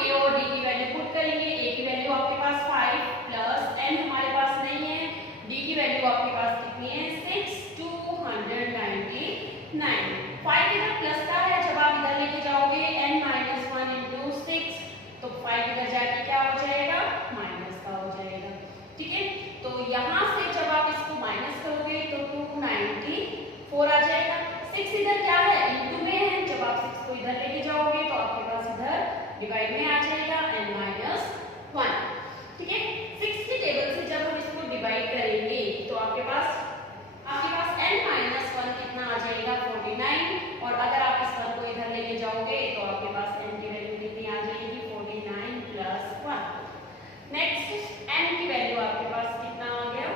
ए और डी की value put करेंगे। ए की वैल्यू आपके पास 5 प्लस एन हमारे पास नहीं है, डी की वैल्यू आपके पास कितनी है 6, 299। 5 इधर प्लस का है, जब आप इधर लेके जाओगे n माइनस 1 इंटू 6 तो 5 इधर जाके क्या हो जाएगा माइनस का हो जाएगा। ठीक है, तो यहाँ से जब आप इसको माइनस करोगे तो 294 आ जाएगा। 6 इधर क्या है इंटू में है, जब आप 6 को इधर लेके जाओगे तो आपके पास इधर डिवाइड में आ जाएगा n माइनस 1। ठीक है, 6 के टेबल से जब हम इसको डिवाइड करेंगे तो आपके पास n माइनस 1 कितना आ जाएगा 49, और अगर आप इस 1 को इधर लेके जाओगे तो आपके पास n की वैल्यू कितनी आ जाएगी 49 प्लस 1। नेक्स्ट n की वैल्यू आपके पास कितना आ गया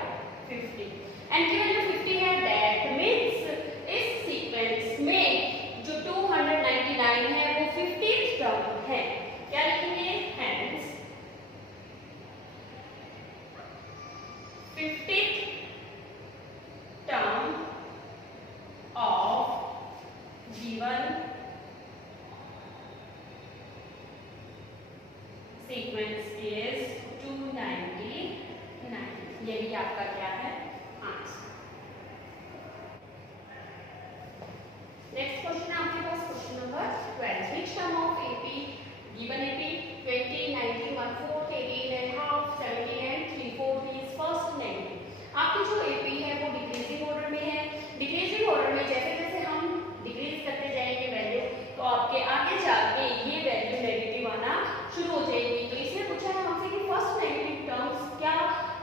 50। n की वैल्यू 50 है, दैट मींस इस सीक्वेंस में जो 299 है वो 50th टर्म है। क्या लिखेंगे hence 50th term of given sequence is 299। यही आपका क्या है आंसर। नेक्स्ट क्वेश्चन है आपके पास question number 12। Which term of AP given AP 20, 90, 1/4, 18 and half, 17 and 3/4 is first negative। आपकी जो AP है वो डिक्रीजिंग ऑर्डर में है। डिक्रीजिंग ऑर्डर में जैसे जैसे हम डिक्रीज करते जाएंगे वैल्यू तो आपके आगे जाके ये वैल्यू नेगेटिव आना शुरू हो जाएगी। तो इसमें पूछा है हमसे कि फर्स्ट नेगेटिव टर्म्स क्या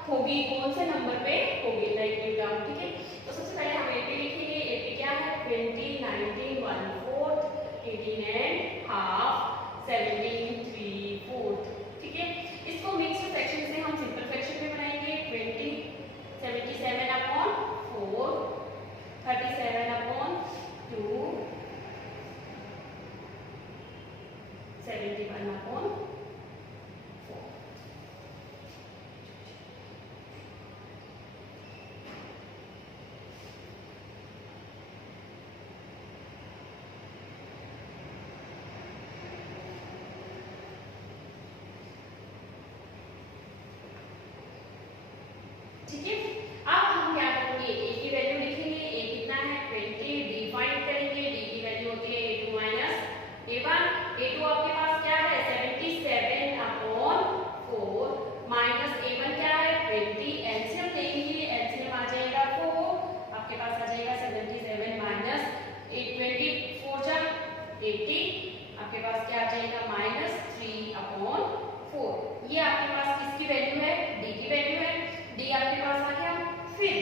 होगी, कौन से नंबर पे होगी नेगेटिव टर्म। ठीक है, तो सबसे पहले हम AP लिखेंगे। AP क्या है 20, 90, 1/4, 18 and half, 17, 3/4। ठीक है, इसको मिक्स्ड फ्रैक्शन से हम सिंपल फ्रैक्शन में बनाएंगे। 20 77 अपॉन 4, 37 अपॉन 2, 71 अपॉन 4। ठीक है, अब हम क्या करेंगे a की वैल्यू लिखेंगे। a कितना है 20, डिफाइन करेंगे। d की वैल्यू होती है a2 माइनस a1। a2 आपके पास क्या है 77 अपॉन 4 माइनस a1 क्या है 20। एलसीएम लेंगे, एलसीएम आ जाएगा 4, आपके पास आ जाएगा 77 माइनस 824 जा 80, आपके पास क्या आ जाएगा माइनस 3 अपॉन 4। ये आपके पास किसकी वैल्यू है d की वैल्यू है। d आपके पास आ गया, फिर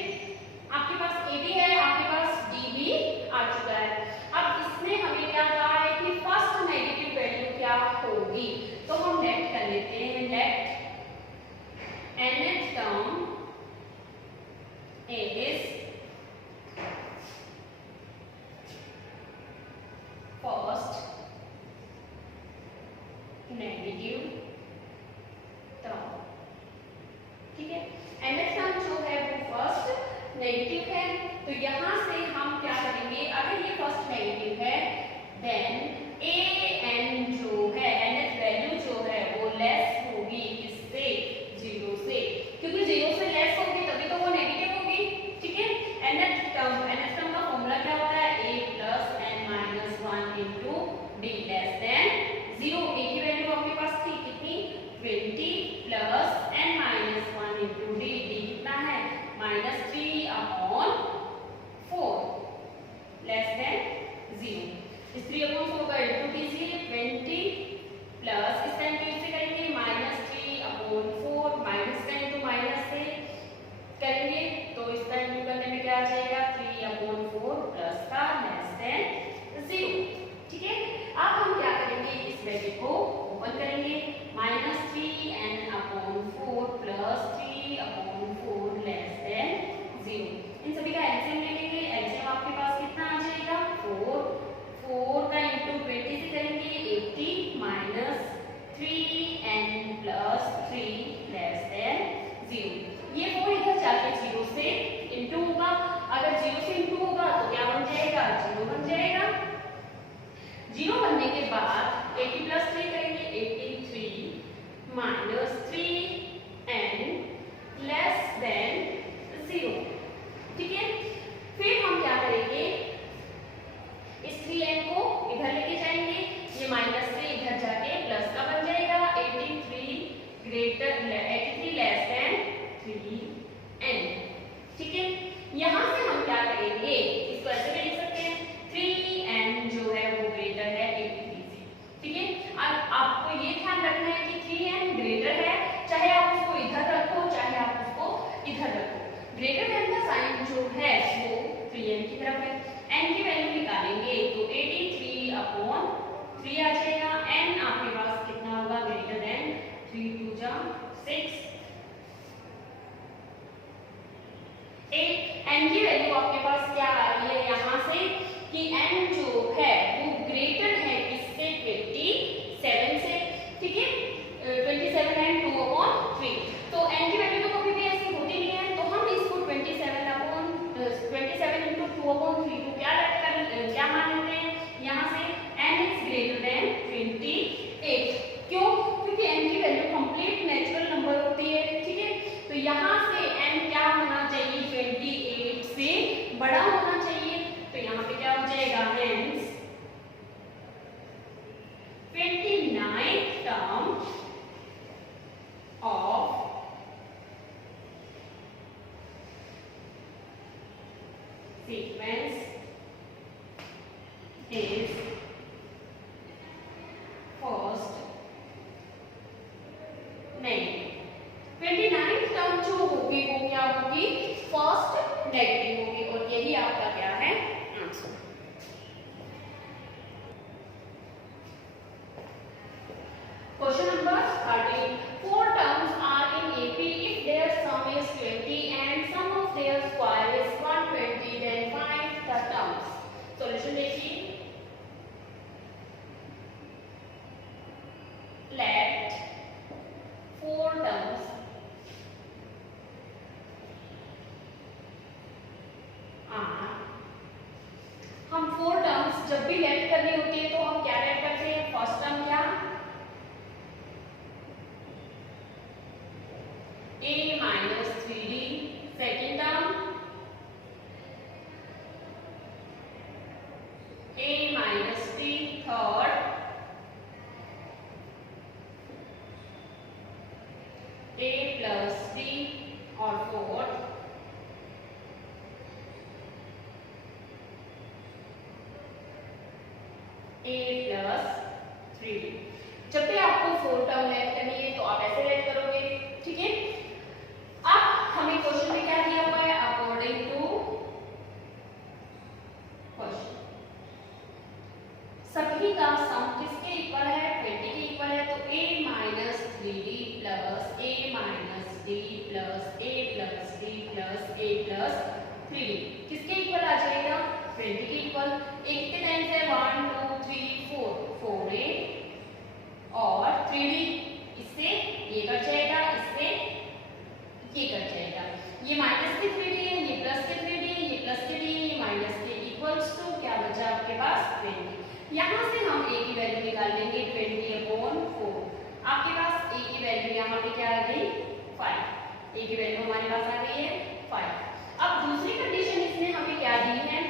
आपके पास a भी है, आपके पास d भी आ चुका है। अब इसमें हमें क्या कहा है कि फर्स्ट नेगेटिव वैल्यू क्या होगी, तो हम लेट कर लेते हैं। Let nth term is first negative term. ठीक है, nth टर्म जो है वो फर्स्ट नेगेटिव है। तो यहाँ से हम क्या करेंगे, अगर ये फर्स्ट नेगेटिव है देन an जो है nth वैल्यू जो है वो लेस होगी इससे 0 से, क्योंकि 0 से लेस होगी तभी तो वो नेगेटिव होगी। ठीक है, nth टर्म का फॉर्मूला क्या होता है a plus n minus 1 into d less than 0। a की वैल्यू आपके पास थी कितनी 20 plus n minus 1 into d, d कितना है माइनस 3 अपॉन 4 लेस देन 0। इस 3 अपॉन 4 का इंटू कीजिए 20 प्लस इस टाइम पे से करेंगे माइनस 3 अपॉन 4, माइनस का इंटू माइनस से करेंगे तो इस टाइम पे करने में क्या आ जाएगा 3 अपॉन 4 प्लस का लेस देन 0। ठीक है, अब हम क्या करेंगे इस ब्रैकेट को ओपन करेंगे, minus 3n upon 4 plus 3 upon 4 less than 0। इन सभी का एलसीएम ले लेंगे। एलसीएम आपके पास कितना आ जाएगा 4 का इंटू 20 से करेंगे 80 minus 3n plus 3 less than 0। ये 4 इधर जाके 0 से इंटू होगा, अगर 0 से इंटू होगा तो क्या बन जाएगा 0 बन जाएगा। 0 बनने के बाद 80 प्लस 3 करेंगे 83 3 आ जाएगा। n आपके पास कितना होगा, ग्रेटर देन 3 2 जा 6। एक n की वैल्यू आपके पास क्या आ रही है यहाँ से कि n जो है वो ग्रेटर है किससे, 27 से, ठीक है। 27 एंड 2/3। तो n की वैल्यू तो कभी भी ऐसी होती नहीं है, तो हम इसको 27 into 2/3 को क्या मान लेते हैं यहाँ से, n इज ग्रेटर देन 28। क्यों? क्योंकि n की वैल्यू कंप्लीट नेचुरल नंबर होती है, ठीक है। तो यहाँ से n क्या होना चाहिए, 28 से बड़ा होना चाहिए। तो यहाँ पे क्या हो जाएगा, hence 29th term of sequence is first negative। 29th term जो होगी वो क्या होगी, फर्स्ट नेगेटिव होगी, और यही आपका क्या है, answer. Question number 13, 4 terms are in AP if their sum is 20 and sum of their square is 120, then find the terms। Solution देखिए, let 4 terms are, हम 4 टर्म्स जब भी लेट करनी होती है तो हम क्या लेट करते हैं, फर्स्ट टर्म क्या, a minus 3d, second term a minus t, third a plus t, और फोर्थ a plus 3d। जब भी आपको 4 टर्म लेट करनी है तो आप ऐसे लेट करोगे, ठीक है। अब हमें क्वेश्चन में क्या दिया हुआ है, अकॉर्डिंग टू क्वेश्चन सभी का सम किसके इक्वल है, 20 के इक्वल है। तो a minus 3d plus a minus d plus a plus d plus a plus 3d किसके इक्वल आ जाएगा, 20 के इक्वल। एक कितने टाइम से, 1 2 3 4, 4a और 3d, इससे ये कट जाएगा, इससे ये कट जाएगा। ये माइनस के 3d है, ये प्लस के 3d है, ये प्लस के d है, ये माइनस के, इक्वल्स टू क्या बचा आपके पास, 20। यहाँ से हम a की वैल्यू निकाल लेंगे, 20/4। आपके पास a की वैल्यू यहाँ पे क्या आ गई, 5। a की वैल्यू हमारे पास आ गई है 5। अब दूसरी कंडीशन इसने हमें क्या दी है,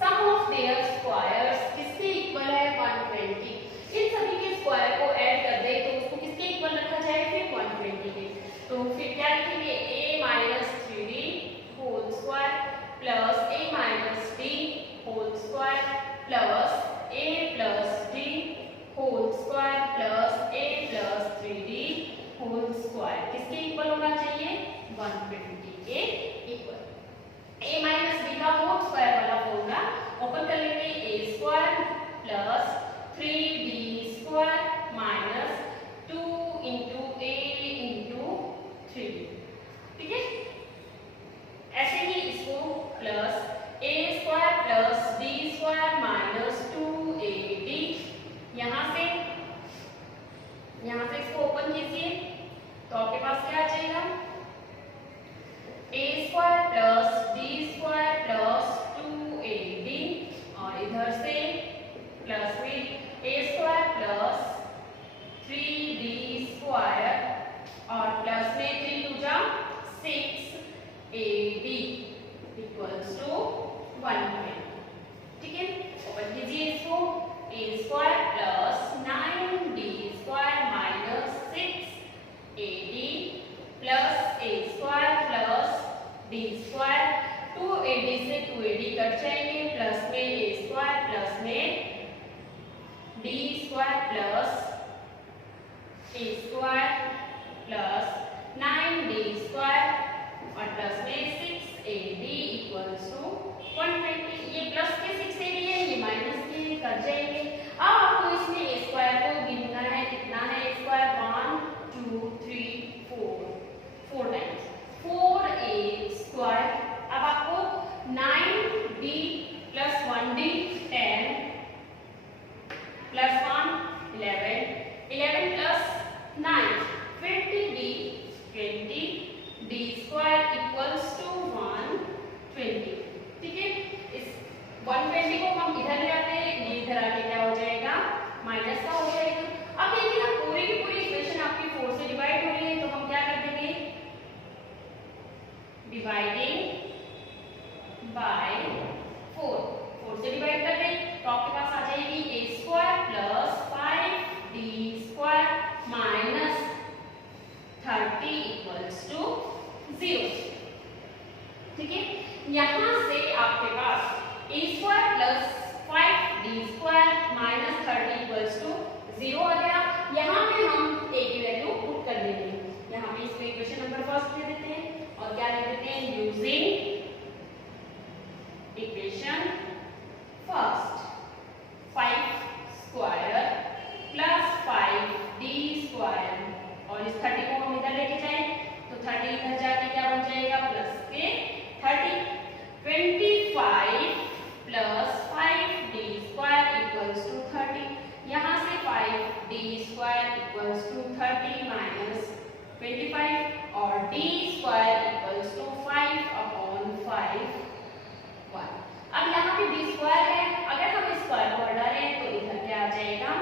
सम ऑफ देयर स्क्वायर्स किसके इक्वल है, 120। इन सभी के स्क्वायर को ऐड कर दे तो उसको किसके इक्वल रखा जाए, फिर 120 के। तो फिर क्या लिखेंगे, a minus 3d whole square plus a minus d whole square plus a plus d whole square plus a plus 3d whole square किसके इक्वल होना चाहिए, 120 के इक्वल। a minus d का होल स्क्वायर वाला फॉर्मूला ओपन कर लेंगे, a square plus 3d square minus 2 into a into 3d, ठीक है। ऐसे ही इसको plus a square plus d square minus 2ad, यहाँ से इसको ओपन कीजिए तो आपके पास क्या आ जाएगा, a square plus d square plus 2ad, और इधर से प्लस में a square plus 3d square और प्लस में 3 2 जा 6ad इक्वल्स टू 120, ठीक है। ओपन कीजिए इसको, a square plus 9d square minus 6ad plus a square plus d square, 2ad से 2ad कट जाएंगे, प्लस में a स्क्वायर प्लस में d square plus a square plus 9d square और plus में 6ad इक्वल्स टू 120। ये plus के 6ad है, ये माइनस के कट जाएंगे। अब आपको इधर जाके क्या बन जाएगा, प्लस के 30। 25 plus 5d square equals to 30। यहाँ से 5d square equals to 30 minus 25 और d square equals to 5 upon 5 1। अब यहाँ पे d स्क्वायर है, अगर हम स्क्वायर को हटा रहे हैं तो इधर क्या आ जाएगा,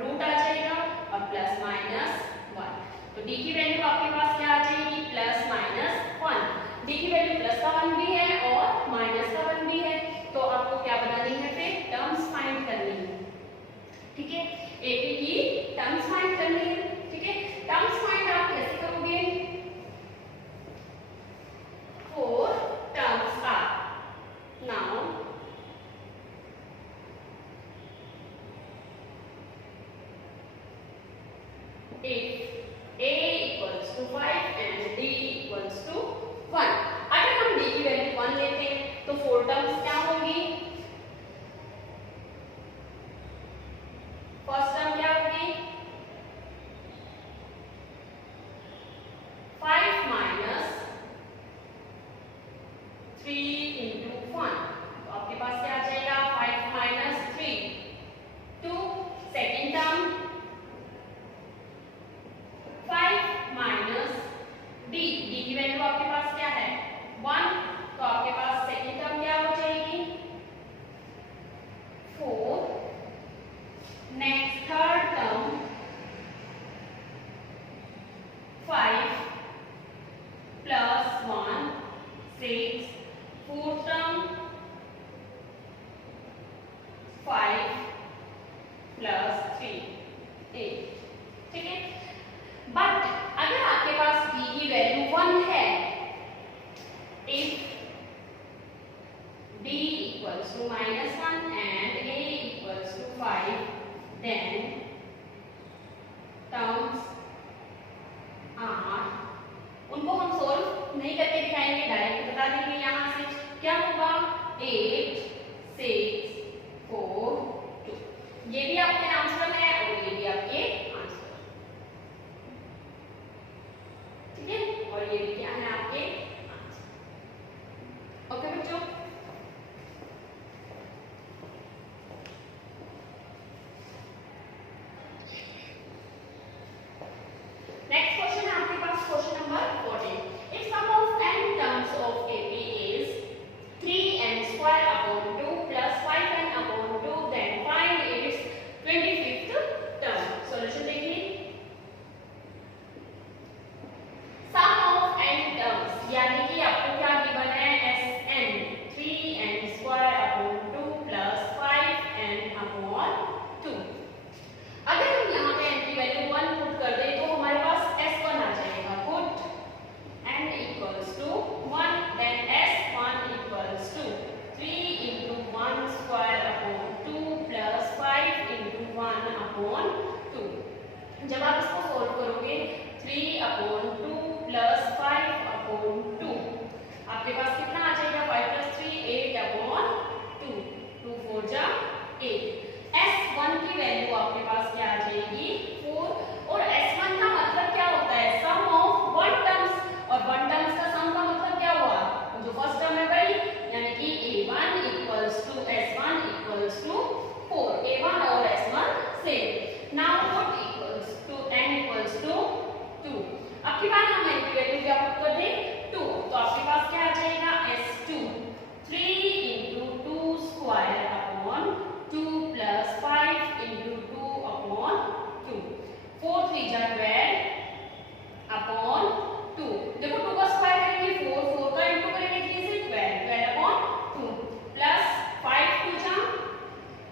रूट आ जाएगा और प्लस माइनस 1। तो d की वैल्यू आपके पास क्या आ जाएगी, प्लस माइनस 1। d की वैल्यू प्लस का 1 भी है और माइनस का 1 भी है, तो आपको क्या बनानी है, फिर टर्म्स फाइंड करनी है। ठीक है, एपी की टर्म्स फाइंड करनी है। ठीक है, टर्म्स फाइंड आप कैसे करोगे, 4 terms are now if a equals to 5 and d equals to 1, अगर हम d की वैल्यू 1 लेते हैं तो 4 टर्म्स क्या होंगी, फर्स्ट टर्म क्या होगी, 5 माइनस 3 इंटू 1, तो आपके पास क्या आ जाएगा, 5 minus 3 2। Second term 5 minus d, d की वैल्यू आपके पास क्या है, 1, तो आपके पास सेकेंड टर्म क्या हो जाएगी, 4। Next third term 5 plus 1 6। Fourth term 5 plus 3 8। ठीक है, बट अगर आपके पास d की वैल्यू 1 है, if d equals to -1 and a equals to 5, then terms are, उनको हम सोल्व नहीं करके दिखाएंगे, डायरेक्ट बता देंगे। यहाँ से क्या होगा, 8 6 4 2, ये भी आपके आंसर है और ये भी आपके आंसर। ठीक है, और ये भी क्या है, आपके आंसर। ओके बच्चों, नेक्स्ट क्वेश्चन है आपके पास, question number 14। If sum of n terms of AP is 3n square upon 2 plus 5n upon 2, then find its 25th term। Solution देखिए, सम ऑफ n टर्म्स यानी कि आपको क्या गिवन है, Sn 3n square upon 2 plus 5n upon 2। अगर हम यहाँ पे n की वैल्यू 1 पुट कर दें तो हमारे पास S1 आ जाएगा। Put n equals to 1, then S1 equals to 3 into 1 square upon 2 plus 5 into 1 upon 2। जब आप इसको सोल्व करोगे 3 upon 2 plus 5 upon 2, आपके पास कितना आ जाएगा, 5 plus 3 8 upon 2, 2 4 जा 8। S1 की वैल्यू आपके पास क्या आ जाएगी, 4। और S1 का मतलब क्या होता है, सम ऑफ 1 टर्म्स, और 1 टर्म्स का सम का मतलब क्या हुआ, जो फर्स्ट टर्म है भाई, यानी कि A1 equals to S1 equals to 4। A1 और S1 same. Now put equals to n equals to 2। अब की बात हम n की वैल्यू क्या पुट कर दें, 2, तो आपके पास क्या आ जाएगा, S2 3 into 2 square upon 2 plus 5 into 2 upon 2, 4 3 जा 12 upon 2। देखो 2 का स्क्वायर करेंगे 4, 4 का इंटू करेंगे 3 से 12, 12 upon 2 प्लस 5 2 जा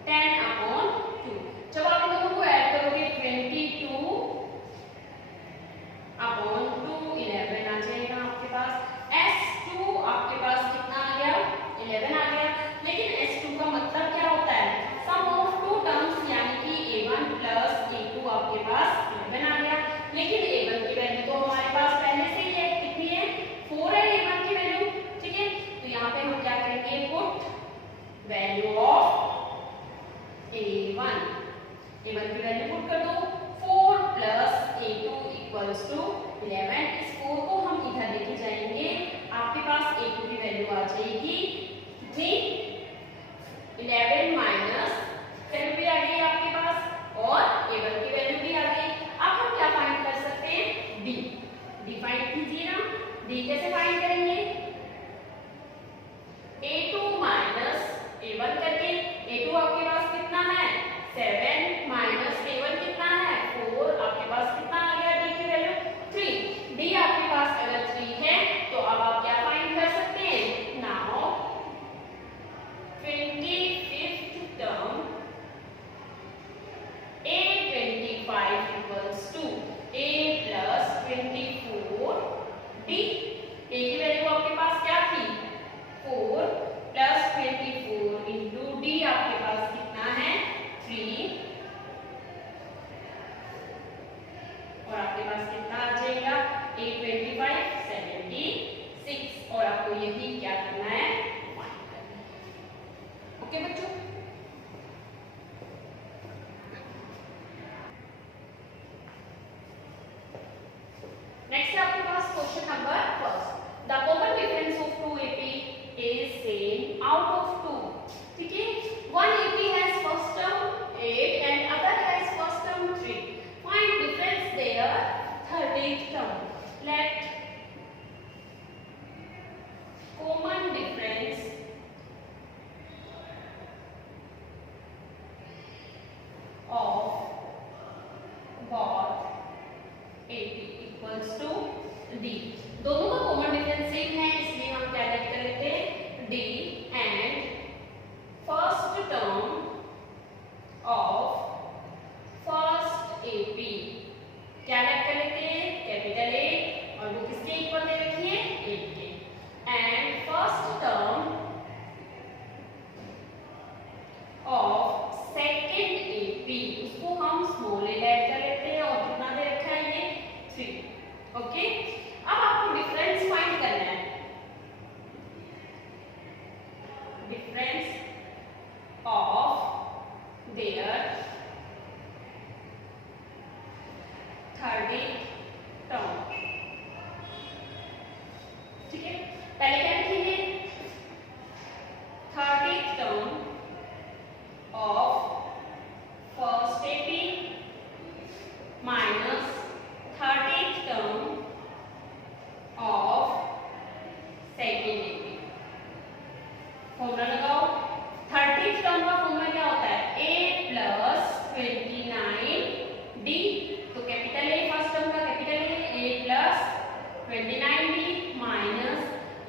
10 upon 2। जब आप इन दोनों को ऐड करोगे 22 upon 2 11 आ जाएगा आपके पास। S2 आपके पास कितना आ गया, 11 आ गया। लेकिन S2 का मतलब क्या होता है, सम ऑफ 2 टर्म्स, यानी कि A1 प्लस A2 आपके पास 11 आ गया। Question number first, the common difference of two AP is same out of two. ठीक है, one AP has first term 8 and other has first term 3, find difference there 30th term. Let common difference of both AP equals to D। दोनों का common difference same है, इसलिए हम क्या late कर लेते हैं D and first term of first AP क्या लेट कर लेते हैं कैपिटल A, और वो किसके इक्वल दे रखी है 8 के, and first term of second AP उसको हम स्मॉल a ऐड कर लेते हैं, और कितना दे रखा है ये 3। ओके, अब आपको डिफरेंस फाइंड करना है, difference of their 30th term. ठीक है, पहले क्या लिखेंगे 30th term of first AP minus 30th term of second AP. Formula लगाओ, 30th टर्म का फॉर्मूला क्या होता है a प्लस 29d, तो कैपिटल ए फर्स्ट टर्म का capital A plus 29d minus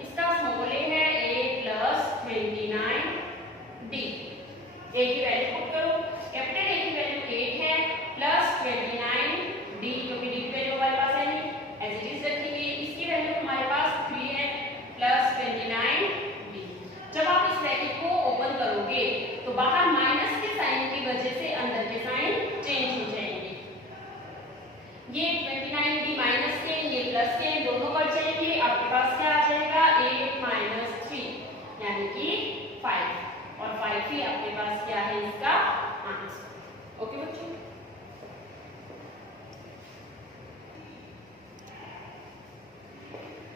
इसका स्मॉल ए है a प्लस 29d। ए की वैल्यू पुट करो, कैपिटल ए की वैल्यू 8 है प्लस 29d, क्योंकि d की वैल्यू हमारे पास है नहीं, एज इट इज रखेंगे। इसकी वैल्यू हमारे पास 3 है प्लस 29d। जब आप इस ब्रैकेट को ओपन करोगे तो बाहर माइनस के साइन की वजह से अंदर के साइन चेंज हो जाएंगे। ये 29d माइनस के, ये प्लस के, दोनों कट जाएंगे, आपके पास क्या आ जाएगा 8 माइनस 3 यानी कि 5, और 5 ही आपके पास क्या है इसका आंसर। ओके बच्चों,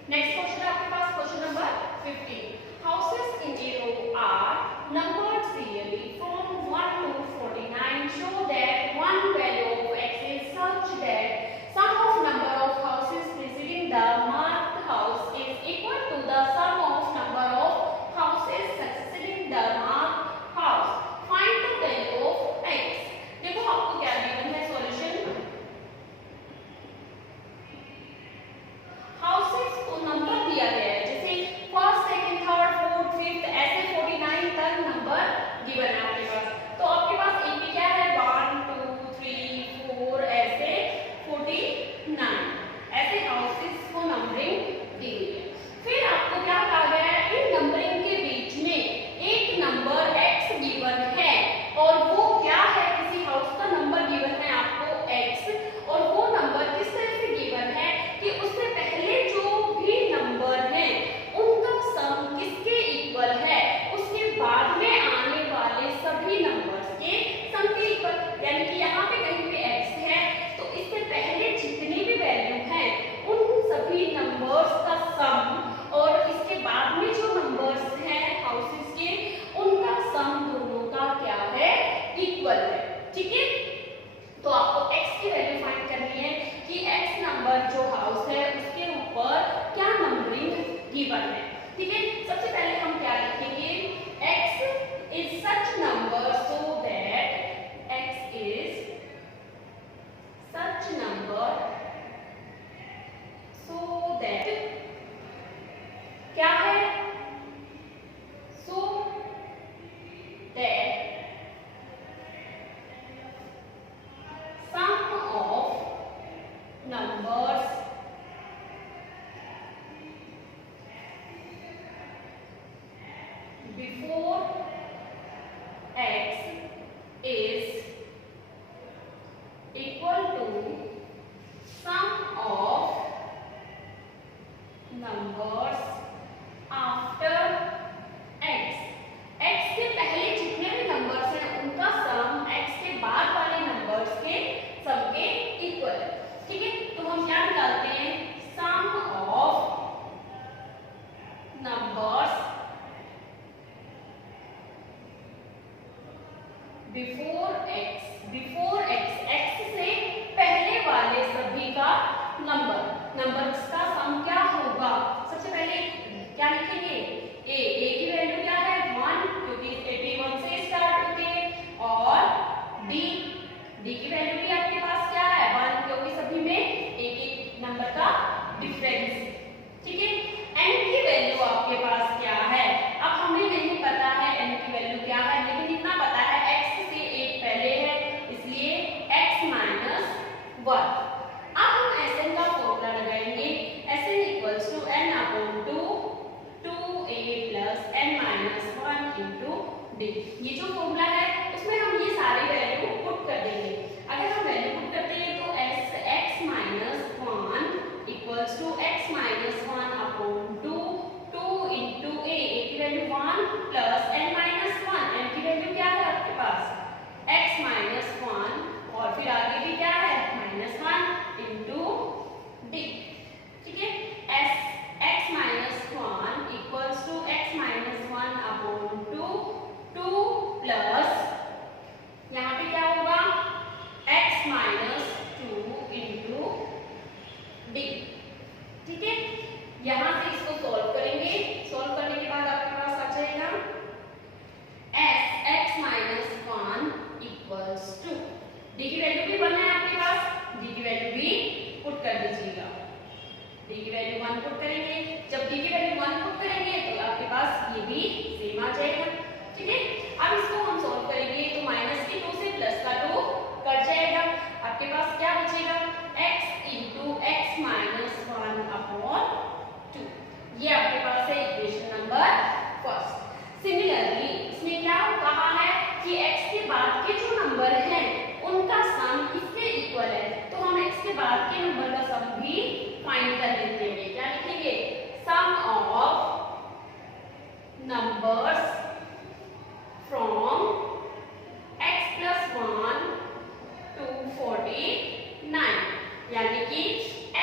नेक्स्ट क्वेश्चन आपके पास question number 15, houses in a row are numbered serially from 1 to 49, show that one value of x is such that sum of number of houses preceding the marked house is equal to the sum of number of houses succeeding the marked house, find the value of x। देखो आपको क्या given है solution, houses को number दिया गया है, जैसे first second third fourth fifth ऐसे 49 तक नंबर गिवन है आपके पास। तो आपके पास एपी क्या है 1 2 3 4 ऐसे 49 ऐसे हाउसेस को नंबरिंग दी गई है। फिर आपको क्या कहा गया है, इन नंबरिंग के बीच में एक नंबर x गिवन है, और वो क्या है, किसी हाउस का नंबर गिवन है आपको x, और वो नंबर किस तरह से गिवन है कि उससे पहले जो भी नंबर है उनका सम किसके इक्वल है, उसके बाद में आने वाले सभी नंबर्स के सम के इक्वल। यानी कि यहाँ पे कहीं पे x है तो इससे पहले जितनी भी वैल्यू हैं उन सभी नंबर्स का सम, और इसके बाद में जो नंबर्स हैं हाउसेस के उनका सम दोनों का क्या है इक्वल है। ठीक है, तो आपको x की वैल्यू फाइंड करनी है कि x नंबर जो हाउस है उसके ऊपर क्या नंबरिंग गिवन है। ठीक है, सबसे पहले हम क्या लिखेंगे, x is such number so that x is such number so that क्या है, so that sum of numbers before x is equal to sum of numbers after x। x के पहले जितने भी नंबर्स हैं उनका सम x के बाद वाले नंबर्स के सम के इक्वल है। ठीक है, तो हम क्या निकालते हैं, सम बिफोर एक्स से पहले वाले सभी का नंबर्स का सम क्या होगा। सबसे पहले क्या लिखेंगे, ए की वैल्यू क्या है 1 क्योंकि ए 1 से स्टार्ट होती है, और डी की वैल्यू भी आपके पास क्या है 1 क्योंकि सभी में एक नंबर का डिफरेंस। ठीक है, एन की वैल्यू आपके पास क्या है, अब हमें नहीं पता है एन की वैल्यू क्या है, लेकिन इतना पता है x से एक पहले है इसलिए x - 1। अब हम Sn का फॉर्मूला लगाएंगे, Sn equals to n upon 2a plus n minus 1 into D. ये जो फॉर्मूला है उसमें हम ये सारी वैल्यू पुट कर देंगे। अगर हम वैल्यू पुट करते हैं तो x minus 1 equals to x minus 1 upon 2 into a की value 1 plus n minus 1, n की वैल्यू क्या है आपके पास x माइनस 1 और फिर आगे भी क्या है -1 इंटू डी। ठीक है, x minus 1 equals to x minus 1 upon 2 plus यहाँ पे क्या होगा x माइनस 2 इंटू डी। ठीक है, यहाँ से इसको सॉल्व करेंगे, सॉल्व करने के बाद आपके पास आ जाएगा x minus 1 equals to D की वैल्यू भी 1 है आपके पास, डी की वैल्यू भी पुट कर दीजिएगा। डी की वैल्यू 1 पुट करेंगे, जब डी की वैल्यू 1 पुट करेंगे तो आपके पास ये भी सेम आ जाएगा। ठीक है, अब इसको हम सॉल्व करेंगे तो माइनस के 2 से प्लस का 2 कट जाएगा, आपके पास क्या बचेगा x into x minus 1 upon 2। ये आपके पास है इक्वेशन नंबर फर्स्ट। सिमिलरली इसमें क्या कहा है कि x के बाद के जो नंबर हैं उनका सम इसके इक्वल है, तो हम x के बाद के नंबर का सम भी फाइंड कर लेते हैं। क्या लिखेंगे, sum of numbers from x plus 1 to 49, यानी कि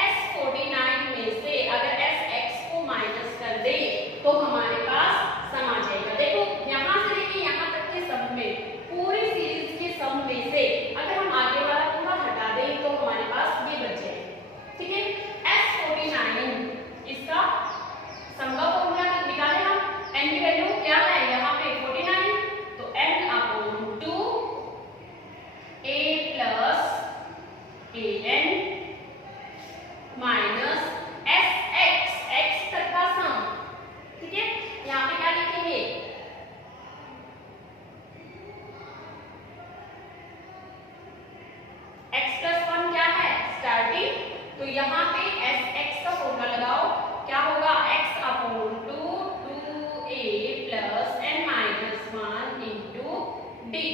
s 49 में से अगर s x को माइनस कर दे तो हमारे पास सम आ जाएगा। देखो यहाँ से लेके यहाँ तक के सम में, पूरी सीरीज के सम में से अगर हम आगे वाला पूरा हटा दें तो हमारे पास ये बच जाएगा। ठीक है, s 49 इसका सम का फॉर्मूला निकाले हम, n की वैल्यू क्या है यहाँ पे 49, तो n upon 2 a plus an minus x तक का सम। ठीक है, यहाँ पे क्या लिखेंगे x प्लस 1 क्या है स्टार्टिंग, तो यहाँ पे x का फॉर्मूला लगाओ, क्या होगा x upon 2a plus n minus 1 into D.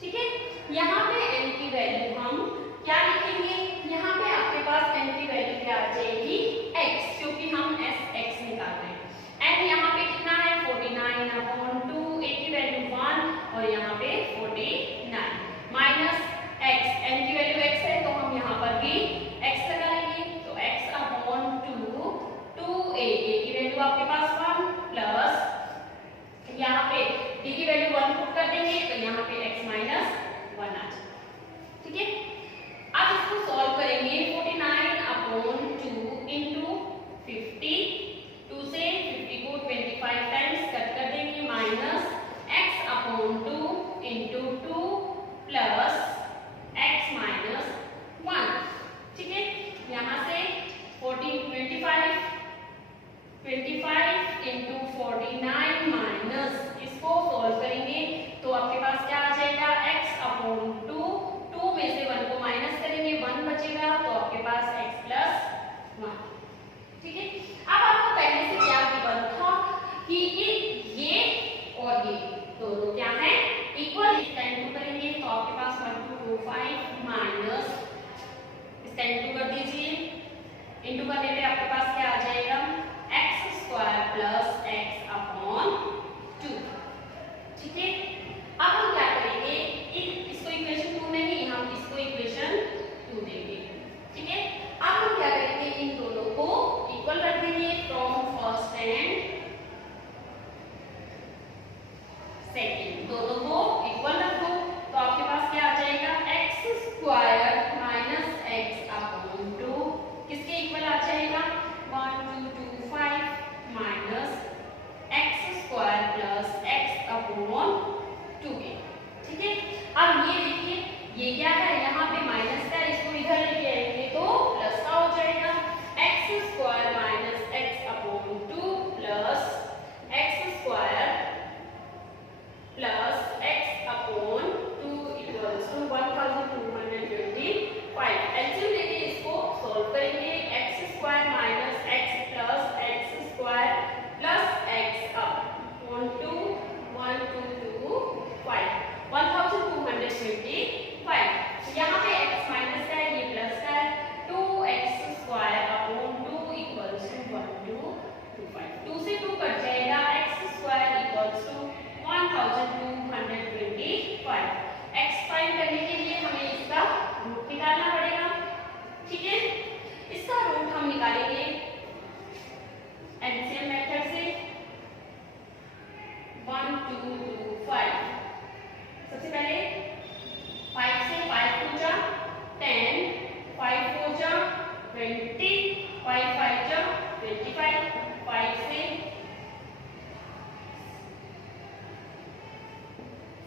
ठीक है, यहाँ पे n की वैल्यू हम क्या लिखेंगे, यहाँ पे आपके पास n की वैल्यू क्या आ जाएगी x, क्योंकि हम x निकाल रहे हैं। n यहाँ पे कितना है 49 अपॉन 2, a की वैल्यू 1 और यहाँ पे 49 माइनस x, n की वैल्यू x है तो हम यहाँ पर भी x लगा लेंगे, तो x अपॉन 2a की वैल्यू आपके पास 1 प्लस यहाँ पे d की वैल्यू 1 पुट कर देंगे तो यहाँ पे x माइनस 1 आ जाएगा। ठीक है, अब इसको सॉल्व करेंगे 49 अपॉन 2 इंटू 50, 2 से 50 को 25 टाइम्स कट कर देंगे, minus x upon 2 into 2 plus x minus 1। ठीक है, यहाँ से 25 इंटू 49 माइनस इसको सॉल्व करेंगे तो आपके पास क्या आ जाएगा x अपॉन 2 में से 1 को माइनस करेंगे 1 बचेगा तो आपके पास x प्लस 1। ठीक है, अब आपको पहले से क्या गिवन था कि ये और ये दोनों क्या है इक्वल, इसका इंटू करेंगे तो आपके पास 1225 माइनस इसका इंटू कर दीजिए, इंटू करने पे आपके पास क्या आ जाएगा x square plus x upon 2। ठीक है, अब हम क्या करेंगे, इसको इक्वेशन 2 नहीं, हम इसको इक्वेशन 2 देंगे। ठीक है, अब हम क्या करेंगे, इन दोनों को इक्वल रख देंगे फ्रॉम फर्स्ट एंड सेकंड, दोनों को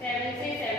7 से